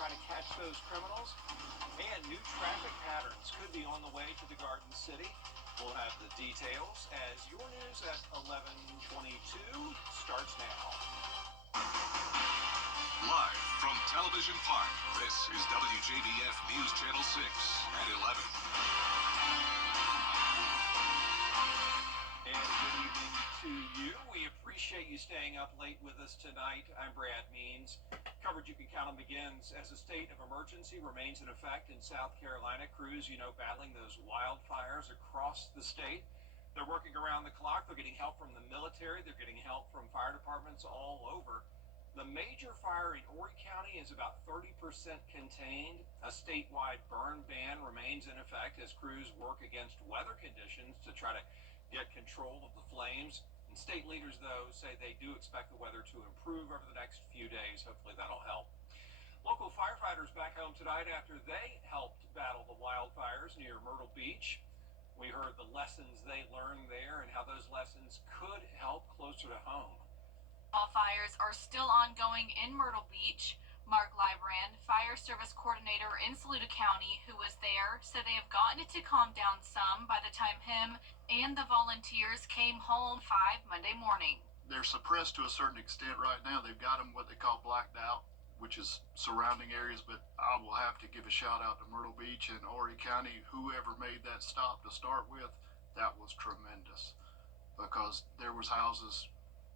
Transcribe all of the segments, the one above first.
try to catch those criminals. And new traffic patterns could be on the way to the Garden City. We'll have the details as your news at 11:22 starts now. Live from Television Park, this is WJBF News Channel 6 at 11. And good evening to you. We appreciate you staying up late with us tonight. I'm Brad Means. Coverage you can count on begins as a state of emergency remains in effect in South Carolina. Crews, battling those wildfires across the state. They're working around the clock. They're getting help from the military. They're getting help from fire departments all over. The major fire in Horry County is about 30% contained. A statewide burn ban remains in effect as crews work against weather conditions to try to get control of the flames. And state leaders, though, say they do expect the weather to improve over the next few days. Hopefully that'll help. Local firefighters back home tonight after they helped battle the wildfires near Myrtle Beach. We heard the lessons they learned there and how those lessons could help closer to home. Fires are still ongoing in Myrtle Beach. Mark Librand, fire service coordinator in Saluda County, who was there, said they have gotten it to calm down some by the time him and the volunteers came home 5 Monday morning. They're suppressed to a certain extent right now. They've got them what they call blacked out, which is surrounding areas, but I will have to give a shout out to Myrtle Beach and Horry County. Whoever made that stop to start with, that was tremendous, because there was houses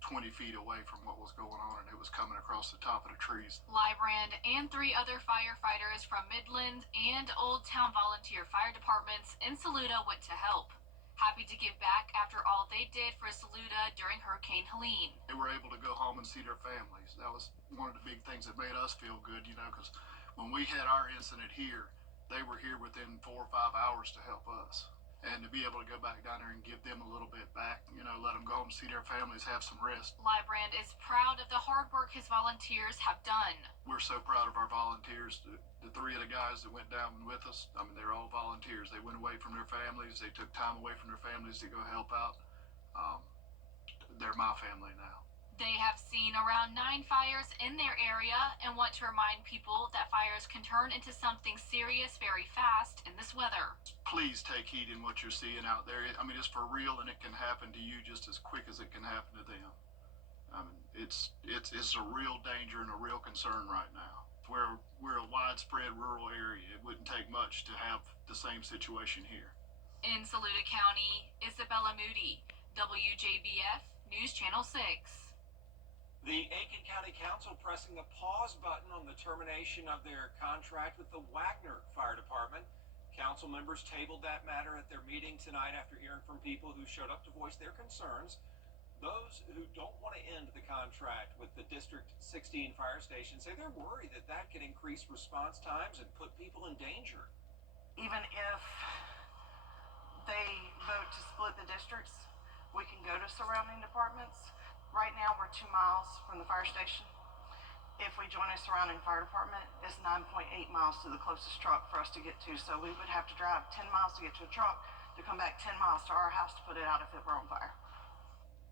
20 feet away from what was going on, and it was coming across the top of the trees. Librand and 3 other firefighters from Midland and Old Town volunteer fire departments in Saluda went to help. Happy to give back after all they did for Saluda during Hurricane Helene. They were able to go home and see their families. That was one of the big things that made us feel good, because when we had our incident here, they were here within 4 or 5 hours to help us. And to be able to go back down there and give them a little bit back, let them go home and see their families, have some rest. Librand is proud of the hard work his volunteers have done. We're so proud of our volunteers. The 3 of the guys that went down with us, they're all volunteers. They went away from their families. They took time away from their families to go help out. They're my family now. They have seen around 9 fires in their area and want to remind people that fires can turn into something serious very fast in this weather. Please take heed in what you're seeing out there. It's for real, and it can happen to you just as quick as it can happen to them. It's a real danger and a real concern right now. We're a widespread rural area. It wouldn't take much to have the same situation here. In Saluda County, Isabella Moody, WJBF News Channel 6. The Aiken County Council pressing the pause button on the termination of their contract with the Wagner Fire Department. Council members tabled that matter at their meeting tonight after hearing from people who showed up to voice their concerns. Those who don't want to end the contract with the District 16 fire station say they're worried that that could increase response times and put people in danger. Even if they vote to split the districts, we can go to surrounding departments. Right now, we're 2 miles from the fire station. If we join a surrounding fire department, it's 9.8 miles to the closest truck for us to get to. So we would have to drive 10 miles to get to a truck to come back 10 miles to our house to put it out if it were on fire.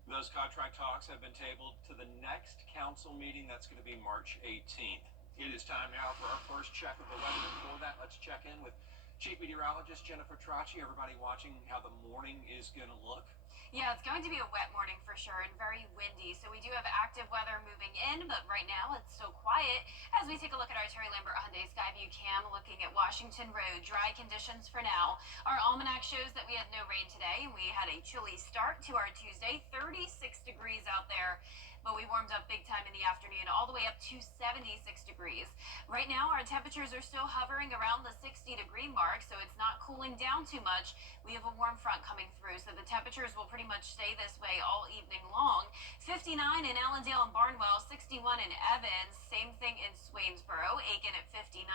Those contract talks have been tabled to the next council meeting. That's going to be March 18th. It is time now for our first check of the weather. Before that, let's check in with Chief Meteorologist Jennifer Tracci. Everybody watching how the morning is going to look. Yeah, it's going to be a wet morning for sure and very windy. So we do have active weather moving in, but right now it's so quiet. As we take a look at our Terry Lambert Hyundai Skyview cam, looking at Washington Road, dry conditions for now. Our almanac shows that we had no rain today. We had a chilly start to our Tuesday, 36 degrees out there. But we warmed up big time in the afternoon, all the way up to 76 degrees. Right now, our temperatures are still hovering around the 60-degree mark, so it's not cooling down too much. We have a warm front coming through, so the temperatures will pretty much stay this way all evening long. 59 in Allendale and Barnwell, 61 in Evans, same thing in Swainsboro, Aiken at 59.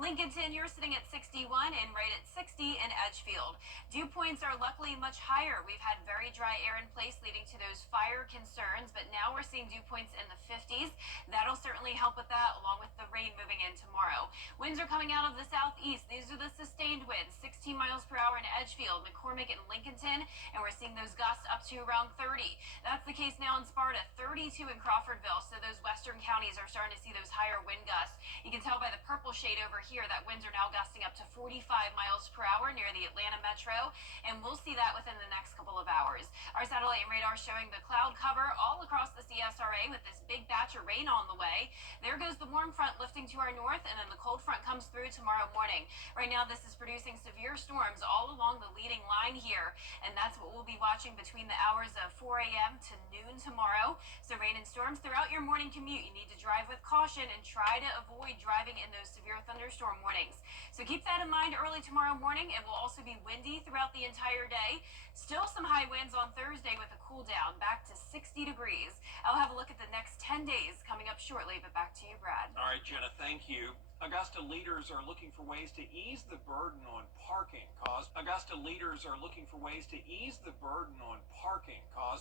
Lincolnton, you're sitting at 61, and right at 60 in Edgefield. Dew points are luckily much higher. We've had very dry air in place leading to those fire concerns, but now we're seeing dew points in the 50s. That'll certainly help with that, along with the rain moving in tomorrow. Winds are coming out of the southeast. These are the sustained winds, 16 miles per hour in Edgefield, McCormick, and Lincolnton, and we're seeing those gusts up to around 30. That's the case now in Sparta, 32 in Crawfordville, so those western counties are starting to see those higher wind gusts. You can tell by the purple shade over here that winds are now gusting up to 45 miles per hour near the Atlanta metro, and we'll see that within the next couple of hours. Our satellite and radar showing the cloud cover all across the CSRA with this big batch of rain on the way. There goes the warm front lifting to our north, and then the cold front comes through tomorrow morning. Right now, this is producing severe storms all along the leading line here, and that's what we'll be watching between the hours of 4 a.m. to noon tomorrow. So rain and storms throughout your morning commute. You need to drive with caution and try to avoid driving in those severe thunderstorm warnings. So keep that in mind early tomorrow morning. It will also be windy throughout the entire day. Still some high winds on Thursday with a cool down back to 60 degrees. I'll have a look at the next 10 days coming up shortly, but back to you, Brad. All right, Jenna, thank you. Augusta leaders are looking for ways to ease the burden on parking caused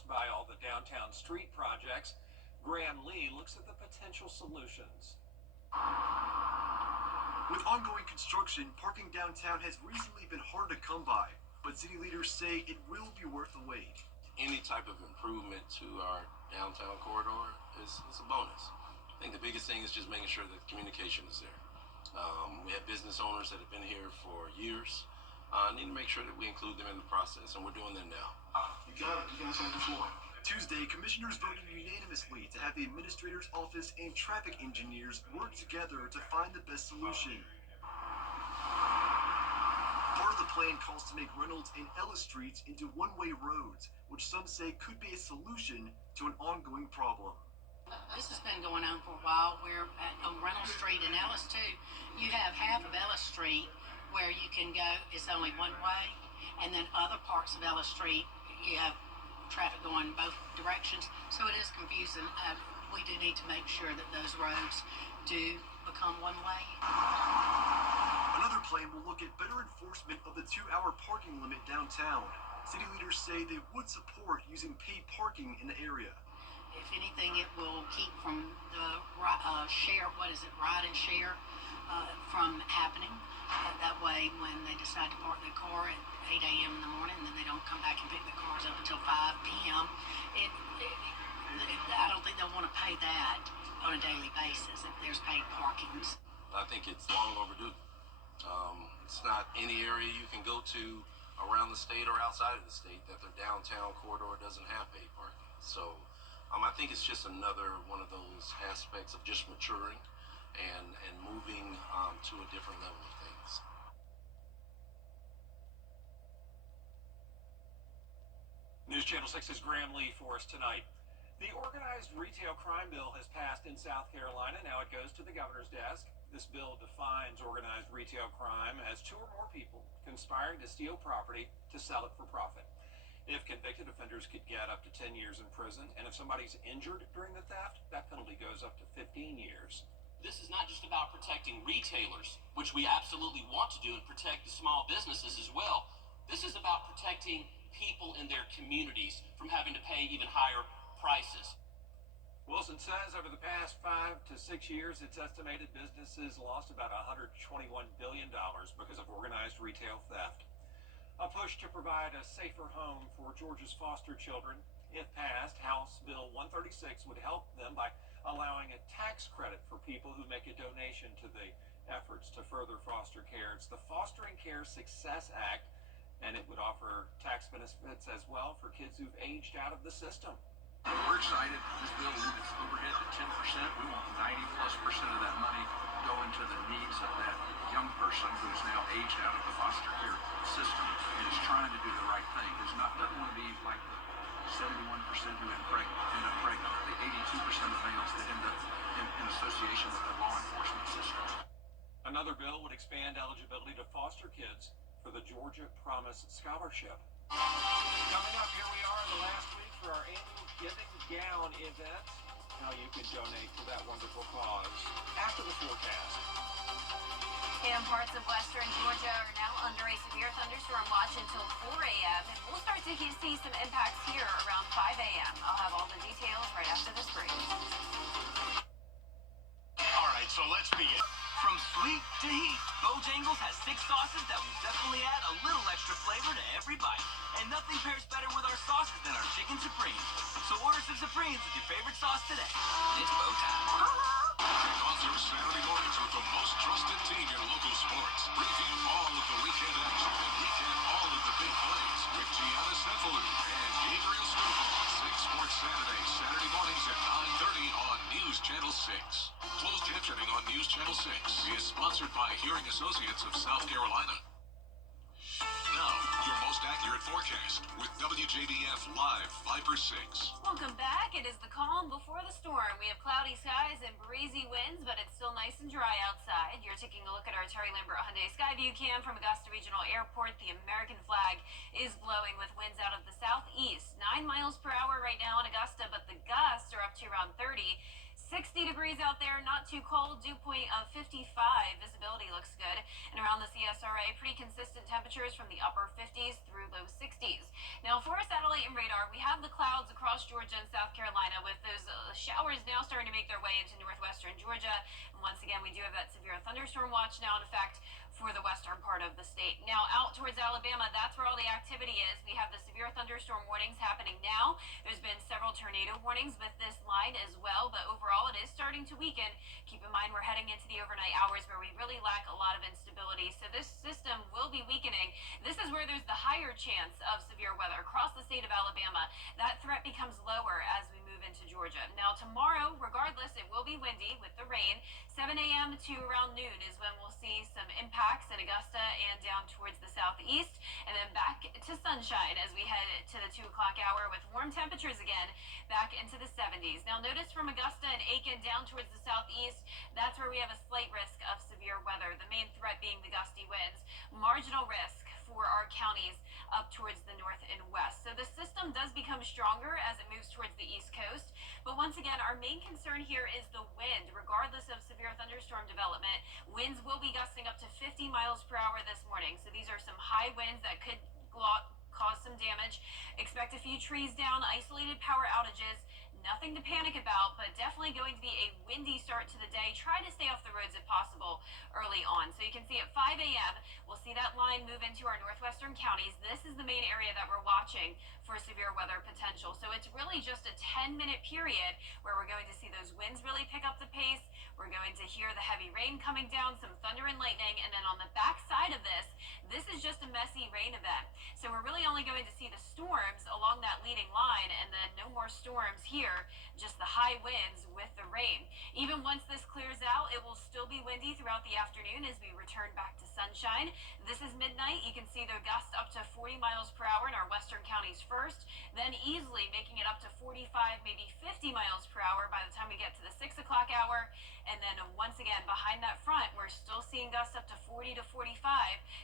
by all the downtown street projects. Graham Lee looks at the potential solutions. With ongoing construction, parking downtown has recently been hard to come by, but city leaders say it will be worth the wait. Any type of improvement to our downtown corridor is a bonus. I think the biggest thing is just making sure that communication is there. We have business owners that have been here for years. Need to make sure that we include them in the process, and we're doing that now. You got it. You guys have the floor. Tuesday, commissioners voted unanimously to have the administrator's office and traffic engineers work together to find the best solution. Part of the plan calls to make Reynolds and Ellis Streets into one-way roads, which some say could be a solution to an ongoing problem. This has been going on for a while. We're on Reynolds Street and Ellis too. You have half of Ellis Street where you can go, it's only one way, and then other parts of Ellis Street, you have traffic going both directions, so it is confusing. We do need to make sure that those roads do become one way. Another plan will look at better enforcement of the 2-hour parking limit downtown. City leaders say they would support using paid parking in the area. If anything, it will keep from the ride and share from happening. That way, when they decide to park their car at 8 a.m. in the morning, and then they don't come back and pick their cars up until 5 p.m., I don't think they'll want to pay that on a daily basis if there's paid parkings. I think it's long overdue. It's not any area you can go to around the state or outside of the state that their downtown corridor doesn't have paid parking. So I think it's just another one of those aspects of just maturing and moving to a different level of things. News Channel 6's Graham Lee for us tonight. The organized retail crime bill has passed in South Carolina. Now it goes to the governor's desk. This bill defines organized retail crime as 2 or more people conspiring to steal property to sell it for profit. If convicted, offenders could get up to 10 years in prison, and if somebody's injured during the theft, that penalty goes up to 15 years. This is not just about protecting retailers, which we absolutely want to do, and protect the small businesses as well. This is about protecting people in their communities from having to pay even higher prices. Wilson says over the past 5 to 6 years, it's estimated businesses lost about $121 billion because of organized retail theft. A push to provide a safer home for Georgia's foster children. If passed, House Bill 136 would help them by allowing a tax credit for people who make a donation to the efforts to further foster care. It's the Fostering Care Success Act, and it would offer tax benefits as well for kids who've aged out of the system. We're excited. This bill limits overhead to 10%. We want 90+% of that money go into the needs of that young person who's now aged out of the foster care system and is trying to do the right thing. Doesn't want to be like the 71% who end up pregnant, the 82% of males that end up in association with the law enforcement system. Another bill would expand eligibility to foster kids for the Georgia Promise Scholarship. Coming up, here we are in the last week for our annual Giving Gown event. How you can donate to that wonderful cause after the forecast. And parts of western Georgia are now under a severe thunderstorm watch until 4 a.m. And we'll start to see some impacts here around 5 a.m. I'll have all the details right after this break. All right, so let's begin. From From sweet to heat, Bojangles has 6 sauces that will definitely add a little extra flavor to every bite. And nothing pairs better with our sauces than our chicken supremes. So order some supremes with your favorite sauce today. It's Bo time. Kick off your Saturday mornings with the most trusted team in local sports. Preview all of the weekend action and recap all of the big plays with Gianna Cephalou and Gabriel Snowball. 6 Sports Saturday, Saturday mornings at 9:30 on News Channel 6. Closed captioning on News Channel 6 is sponsored by Hearing Associates of South Carolina. Now, your most accurate forecast with WJBF Live Viper 6. Welcome back. It is the calm before the storm. We have cloudy skies and breezy winds, but it's still nice and dry outside. You're taking a look at our Terry Lambert Hyundai Skyview cam from Augusta Regional Airport. The American flag is blowing with winds out of the southeast. 9 miles per hour right now in Augusta, but the gusts are up to around 30. 60 degrees out there, not too cold, dew point of 55. Visibility looks good. And around the CSRA, pretty consistent temperatures from the upper 50s through low 60s. Now for our satellite and radar, we have the clouds across Georgia and South Carolina with those showers now starting to make their way into northwestern Georgia. And once again, we do have that severe thunderstorm watch now in effect for the western part of the state. Now out towards Alabama, that's where all the activity is. We have the severe thunderstorm warnings happening now. There's been several tornado warnings with this line as well, but overall it is starting to weaken. Keep in mind we're heading into the overnight hours where we really lack a lot of instability, so this system will be weakening. This is where there's the higher chance of severe weather across the state of Alabama. That threat becomes lower as we move into Georgia. Now tomorrow, regardless, it will be windy with the rain. 7 a.m. to around noon is when we'll see some impacts in Augusta and down towards the southeast, and then back to sunshine as we head to the 2 o'clock hour with warm temperatures again back into the 70s. Now notice from Augusta and Aiken down towards the southeast, that's where we have a slight risk of severe weather, the main threat being the gusty winds. Marginal risk for our counties up towards the north and west. So the system does become stronger as it moves towards the east coast. But once again, our main concern here is the wind. Regardless of severe thunderstorm development, winds will be gusting up to 50 miles per hour this morning. So these are some high winds that could cause some damage. Expect a few trees down, isolated power outages. Nothing to panic about, but definitely going to be a windy start to the day. Try to stay off the roads if possible early on. So you can see at 5 a.m., we'll see that line move into our northwestern counties. This is the main area that we're watching for severe weather potential. So it's really just a 10-minute period where we're going to see those winds really pick up the pace. We're going to hear the heavy rain coming down, some thunder and lightning, and then on the back side of this is just a messy rain event. So we're really only going to see the storms along that leading line, and then no more storms here, just the high winds with the rain. Even once this clears out, it will still be windy throughout the afternoon as we return back to sunshine. This is midnight. You can see the gusts up to 40 miles per hour in our western counties first, then easily making it up to 45, maybe 50 miles per hour by the time we get to the 6 o'clock hour. And then once again, behind that front, we're still seeing gusts up to 40 to 45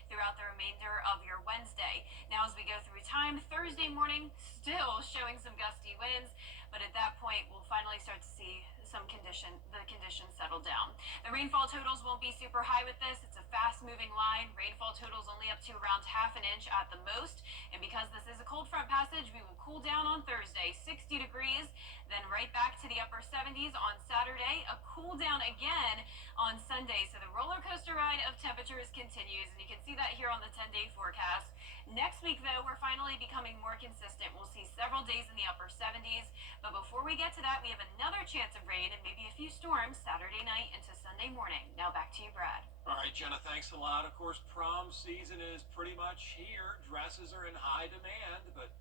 throughout the remainder of your Wednesday. Now, as we go through time, Thursday morning, still showing some gusty winds, but at that point, we'll finally start to see the conditions settle down. The rainfall totals won't be super high with this. It's a fast-moving line. Rainfall totals only up to around half an inch at the most. And because this is a cold front passage, we will cool down on Thursday, 60 degrees, then right back to the upper 70s on Saturday, a cool down again on Sunday. So the roller coaster ride of temperatures continues, and you can see that here on the 10-day forecast. Next week, though, we're finally becoming more consistent. We'll see several days in the upper 70s, but before we get to that, we have another chance of rain and maybe a few storms Saturday night into Sunday morning. Now back to you, Brad. All right, Jenna, thanks a lot. Of course, prom season is pretty much here. Dresses are in high demand, but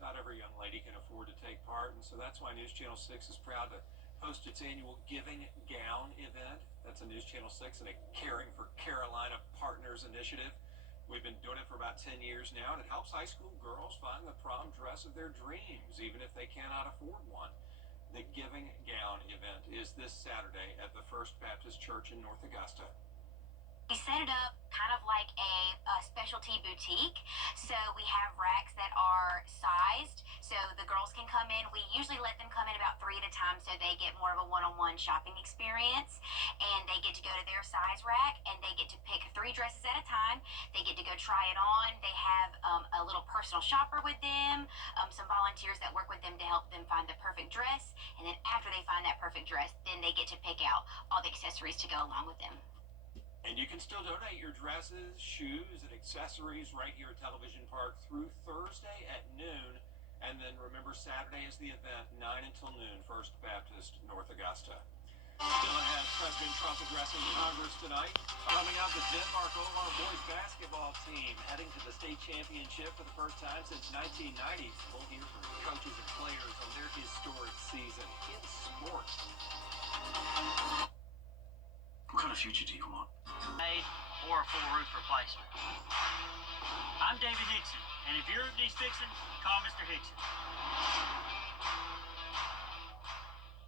not every young lady can afford to take part, and so that's why News Channel 6 is proud to host its annual Giving Gown event. That's a News Channel 6 and a Caring for Carolina Partners initiative. We've been doing it for about 10 years now, and it helps high school girls find the prom dress of their dreams, even if they cannot afford one. The Giving Gown event is this Saturday at the First Baptist Church in North Augusta. We set it up kind of like a specialty boutique. So we have racks that are sized so the girls can come in. We usually let them come in about 3 at a time so they get more of a one-on-one shopping experience, and they get to go to their size rack and they get to pick 3 dresses at a time. They get to go try it on. They have a little personal shopper with them, some volunteers that work with them to help them find the perfect dress, and then after they find that perfect dress, then they get to pick out all the accessories to go along with them. And you can still donate your dresses, shoes, and accessories right here at Television Park through Thursday at noon. And then remember, Saturday is the event, 9 until noon, First Baptist, North Augusta. Still ahead, President Trump addressing Congress tonight. Coming up, the Denmark Olar boys basketball team heading to the state championship for the first time since 1990. We'll hear from coaches and players on their historic season in sports. What kind of future do you want? Made or a full roof replacement. I'm David Hickson, and if your roof needs fixing, call Mr. Hickson.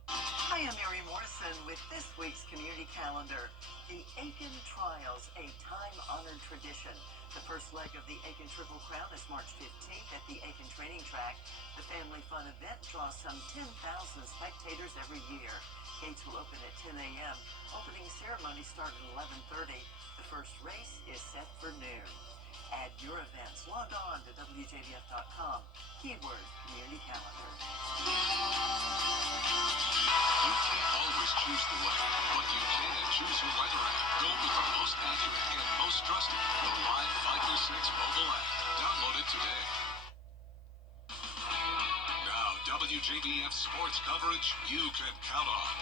Hi, I'm Mary Morrison with this week's community calendar. The Aiken Trials, a time-honored tradition. The first leg of the Aiken Triple Crown is March 15th at the Aiken Training Track. The family fun event draws some 10,000 spectators every year. Gates will open at 10 a.m. Opening ceremony starts at 11:30. The first race is set for noon. Add your events. Log on to WJBF.com. Keyword community calendar. You can't always choose the weather, but you can choose your weather app. Go with the most accurate and most trusted, the Live 536 mobile app. Download it today. Now, WJBF sports coverage you can count on.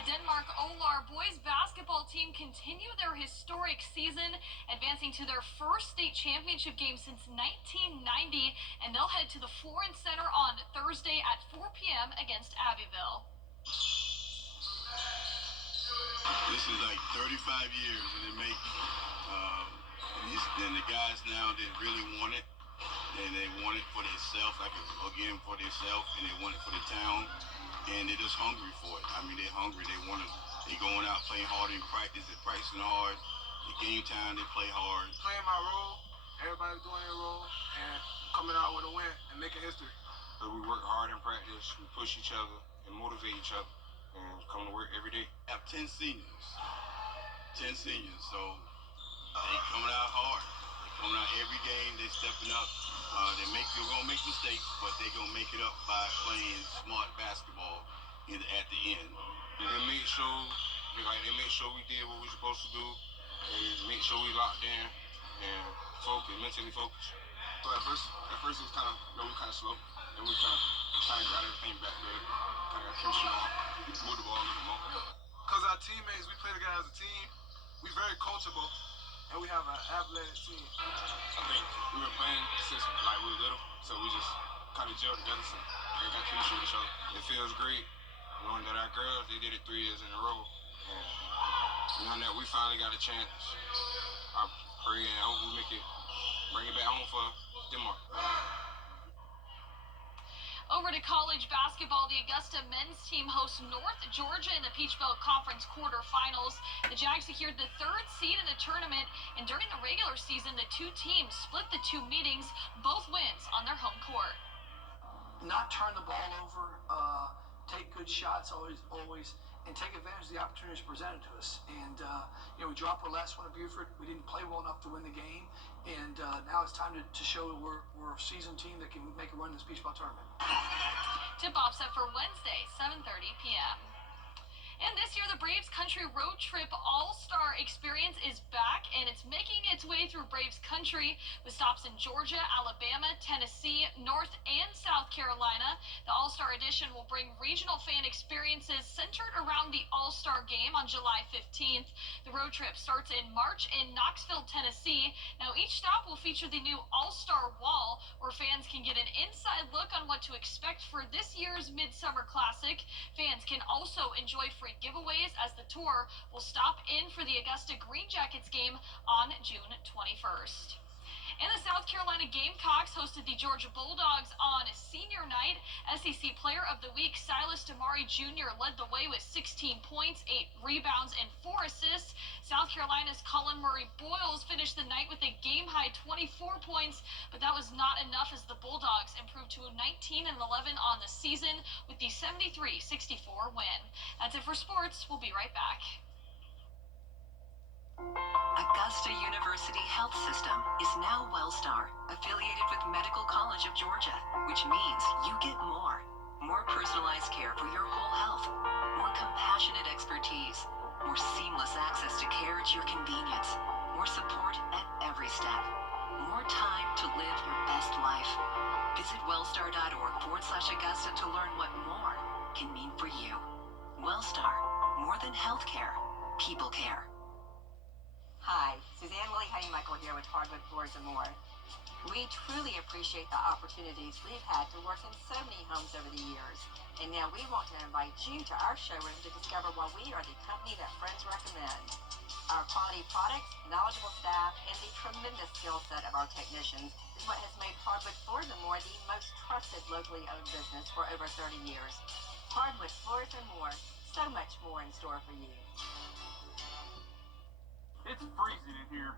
The Denmark Olar boys basketball team continue their historic season, advancing to their first state championship game since 1990, and they'll head to the Foreign Center on Thursday at 4 p.m. against Abbeville. This is like 35 years, and it make and the guys now that really want it, and they want it for themselves, like again for themselves, and they want it for the town, and they're just hungry for it. I mean, they're hungry. They want to. They going out playing hard in practice. They're practicing hard. The game time, they play hard. Playing my role, everybody's doing their role, and coming out with a win and making history. So we work hard in practice. We push each other and motivate each other, and come to work every day. I have 10 seniors. 10 seniors, so they coming out hard. They coming out every game. They stepping up. They're gonna make mistakes, but they're gonna make it up by playing smart basketball at the end. They make sure we did what we supposed to do, and make sure we locked in and mentally focused. So at first it was kind of slow, and we kind of got everything back good, kind of got chemistry on, moved the ball a little more. Cause our teammates, we play together as a team. We very coachable, and we have an athletic team. I think we were playing since like we were little, so we just kind of gelled together, so we got chemistry with each other. It feels great knowing that our girls, they did it 3 years in a row, and knowing that we finally got a chance. I pray and hope we bring it back home for Denmark. Over to college basketball, the Augusta men's team hosts North Georgia in the Peach Belt Conference quarterfinals. The Jags secured the 3rd seed in the tournament, and during the regular season, the two teams split the 2 meetings, both wins on their home court. Not turn the ball over, take good shots always, and take advantage of the opportunities presented to us. And we dropped our last one at Buford. We didn't play well enough to win the game, and now it's time to show that we're a seasoned team that can make a run in this Peach Belt tournament. Tip-off set for Wednesday, 7:30 p.m. And this year, the Braves Country Road Trip All-Star Experience is back, and it's making its way through Braves Country with stops in Georgia, Alabama, Tennessee, North and South Carolina. The All-Star Edition will bring regional fan experiences centered around the All-Star Game on July 15th. The road trip starts in March in Knoxville, Tennessee. Now, each stop will feature the new All-Star Wall, where fans can get an inside look on what to expect for this year's Midsummer Classic. Fans can also enjoy free giveaways as the tour will stop in for the Augusta Green Jackets game on June 21st. And the South Carolina Gamecocks hosted the Georgia Bulldogs on senior night. SEC Player of the Week Silas Damari Jr. led the way with 16 points, 8 rebounds, and 4 assists. South Carolina's Colin Murray Boyles finished the night with a game-high 24 points, but that was not enough as the Bulldogs improved to 19-11 on the season with the 73-64 win. That's it for sports. We'll be right back. Augusta University Health System is now Wellstar, affiliated with Medical College of Georgia, which means you get more. More personalized care for your whole health, more compassionate expertise, more seamless access to care at your convenience, more support at every step, more time to live your best life. Visit wellstar.org/Augusta to learn what more can mean for you. Wellstar, more than healthcare, people care. Hi, Suzanne Lily Honeymichael here with Hardwood Floors and More. We truly appreciate the opportunities we've had to work in so many homes over the years. And now we want to invite you to our showroom to discover why we are the company that friends recommend. Our quality products, knowledgeable staff, and the tremendous skill set of our technicians is what has made Hardwood Floors and More the most trusted locally owned business for over 30 years. Hardwood Floors and More, so much more in store for you. It's freezing in here.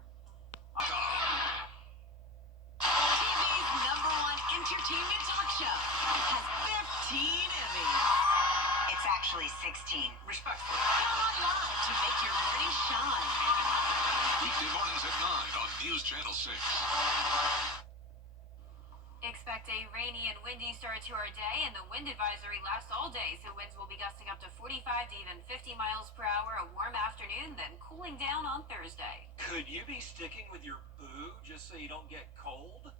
TV's #1 entertainment talk show has 15 Emmys. It's actually 16. Respectfully. Come on live to make your morning shine. Weekday mornings at 9 on News Channel 6. Expect a rainy and windy start to our day, and the wind advisory lasts all day, so winds will be gusting up to 45 to even 50 miles per hour. A warm afternoon, then cooling down on Thursday. Could you be sticking with your boo just so you don't get cold?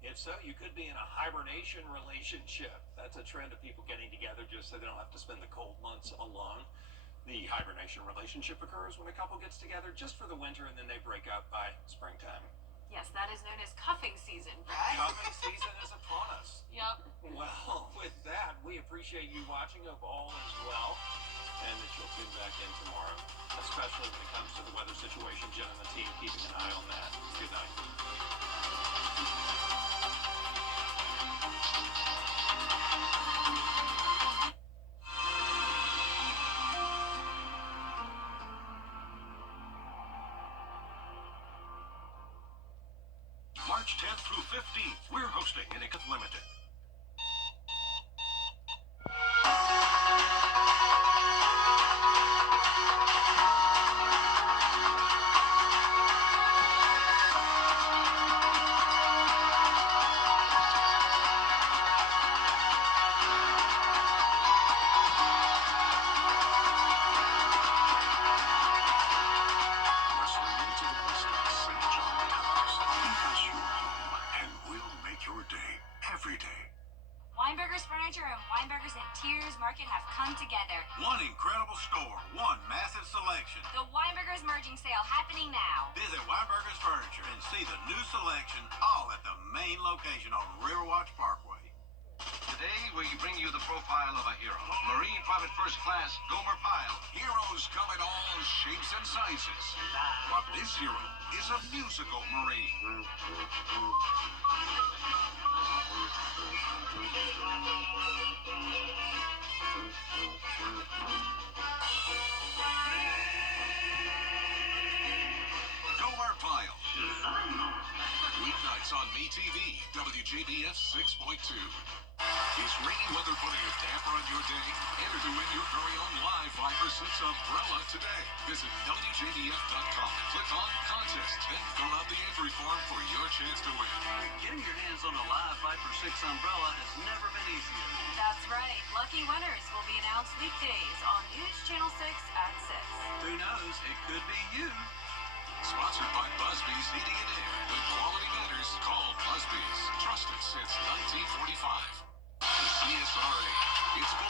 If so, you could be in a hibernation relationship. That's a trend of people getting together just so they don't have to spend the cold months alone. The hibernation relationship occurs when a couple gets together just for the winter and then they break up by springtime. Yes, that is known as cuffing season, Brad. Cuffing season is upon us. Yep. Well, with that, we appreciate you watching. Hope all is well, and that you'll tune back in tomorrow, especially when it comes to the weather situation. Jen and the team keeping an eye on that. Good night. March 10th through 15th, we're hosting Inicut Limited. Weinberger's Furniture and Weinberger's Interiors Market have come together. One incredible store, one massive selection. The Weinberger's merging sale happening now. Visit Weinberger's Furniture and see the new selection all at the main location on Riverwatch Parkway. Today, we bring you the profile of a hero. Marine Private First Class Gomer Pyle. Heroes come in all shapes and sizes. But this hero is a musical Marine. Gomer Pyle. Weeknights on MeTV, WJBF 6.2. Is rainy weather putting a damper on your day? Enter to win your very own live Viper 6 umbrella today. Visit WJBF.com and click on Contest and fill out the entry form for your chance to win. Getting your hands on a live Viper 6 umbrella has never been easier. That's right. Lucky winners will be announced weekdays on News Channel 6 at 6. Who knows? It could be you. Sponsored by Busby's Heating and Air. When quality matters, call Busby's. Trusted since 1945. The CSRA. It's full